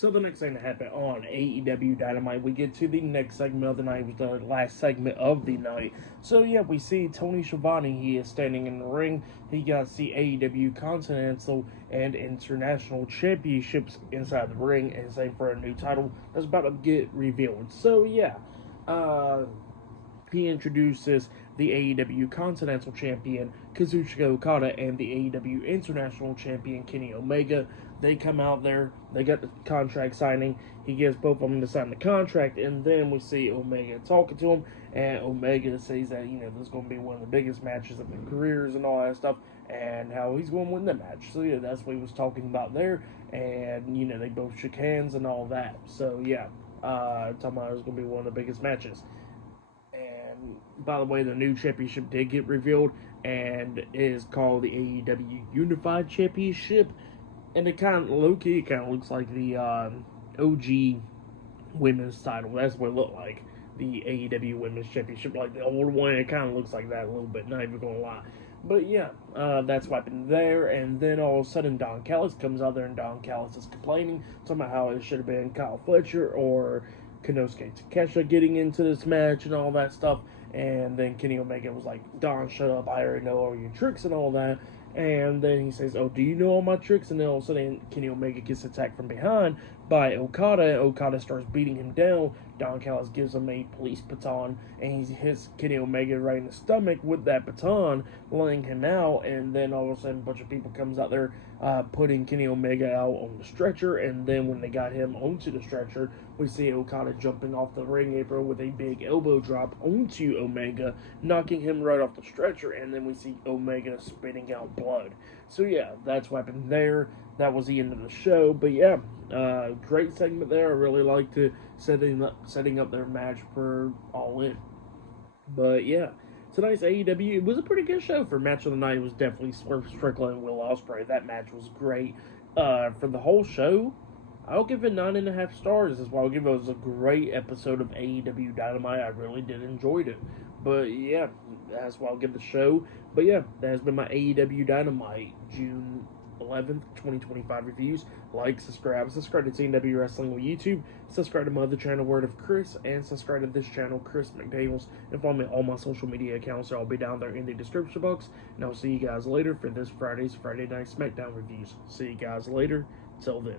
So the next thing that happened on AEW Dynamite, we get to the next segment of the night. It was the last segment of the night. So yeah, we see Tony Schiavone. He is standing in the ring. He got the AEW Continental and International Championships inside the ring, and same for a new title that's about to get revealed. So yeah, he introduces the AEW Continental Champion Kazuchika Okada and the AEW International Champion Kenny Omega. They come out there, they got the contract signing. He gets both of them to sign the contract, and then we see Omega talking to him, and Omega says that, this is going to be one of the biggest matches of their careers and all that stuff, and how he's going to win the match. So yeah, that's what he was talking about there, and they both shook hands and all that. So yeah, talking about it was going to be one of the biggest matches. And by the way, the new championship did get revealed, and is called the AEW Unified Championship. And it kind of, low-key, it kind of looks like the OG women's title. That's what it looked like, the AEW Women's Championship. Like the old one, it kind of looks like that a little bit, not even going to lie. But yeah, that's what happened there. And then all of a sudden, Don Callis comes out there, and Don Callis is complaining, talking about how it should have been Kyle Fletcher or Konosuke Takeshita getting into this match and all that stuff. And then Kenny Omega was like, Don, shut up, I already know all your tricks and all that. And then he says, oh, do you know all my tricks? And then all of a sudden, Kenny Omega gets attacked from behind by Okada. Okada starts beating him down. Don Callis gives him a police baton, and he hits Kenny Omega right in the stomach with that baton, laying him out. And then all of a sudden, a bunch of people comes out there, putting Kenny Omega out on the stretcher. And then when they got him onto the stretcher, we see Okada jumping off the ring apron with a big elbow drop onto Omega, knocking him right off the stretcher. And then we see Omega spitting out blood. So yeah, that's what happened there. That was the end of the show. But yeah, great segment there. I really liked it, setting up their match for All In. But yeah, tonight's AEW, it was a pretty good show for match of the night. It was definitely Swerve Strickland and Will Ospreay. That match was great. For the whole show, I'll give it 9.5 stars. That's why I'll give it. It was a great episode of AEW Dynamite. I really did enjoy it. But yeah, that's why I'll give the show. But yeah, that has been my AEW Dynamite June 11th, 2025 reviews. Like, subscribe to TNW Wrestling on YouTube, subscribe to my other channel, Word of Chris, and subscribe to this channel, Chris McDaniels, and follow me on all my social media accounts. I'll be down there in the description box, and I'll see you guys later for this Friday Night SmackDown reviews. See you guys later. Till then.